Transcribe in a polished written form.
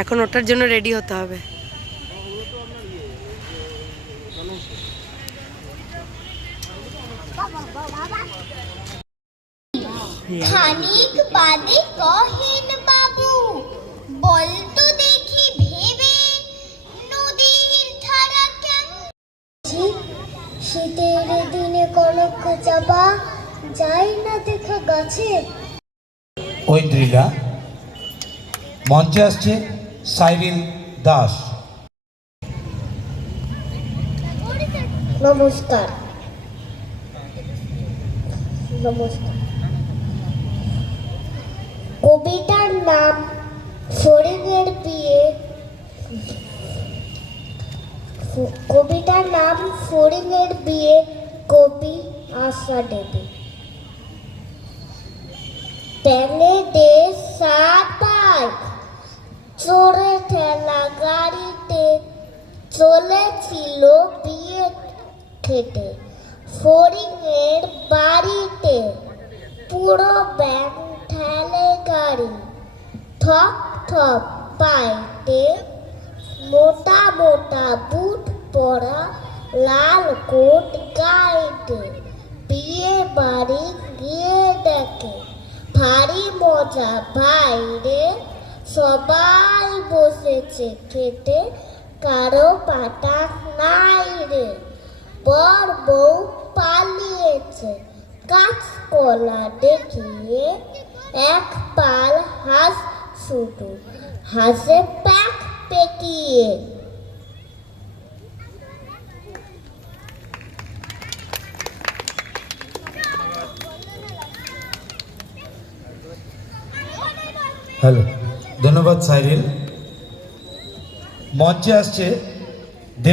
এখন ওটার জন্য রেডি হতে হবে। খানিক বাদে কহেন বাবু, বলতো দেখি ভেবে নদীর ধারা কেন? শীতের দিনে কনক চাপা যাই না দেখা গাছে। ঐন্দ্রিলা। মঞ্চে আসছে সাইরিল দাস। নমস্কার। নমস্কার। কবিতার নাম ফড়িংয়ের বিয়ে। কবিতার নাম ফড়িংয়ের বিয়ে, কবি আশা দেবী। প্যানে দে সাত পায়, চড়ে ঠেলা গাড়িতে চলেছিল বিয়ে খেতে ফড়িংয়ের বাড়িতে। পুরো ব্যাং ঠেলে গাড়ি, ঠপ ঠপ পাইতে, মোটা মোটা বুট পরা, লাল কোট গাইতে। বিয়ে বাড়ি গিয়ে দেখে ভারী মজা বাইরে, সবাই বসেছে খেতে, কারো পাতা নাই রে। বর বউ পালিয়েছে কাঁচকলা দেখিয়ে, এক পাল হাঁস শুধু হাসে প্যাক পেকিয়ে। হ্যালো, ধন্যবাদ সাইরিল। মঞ্চে আসছে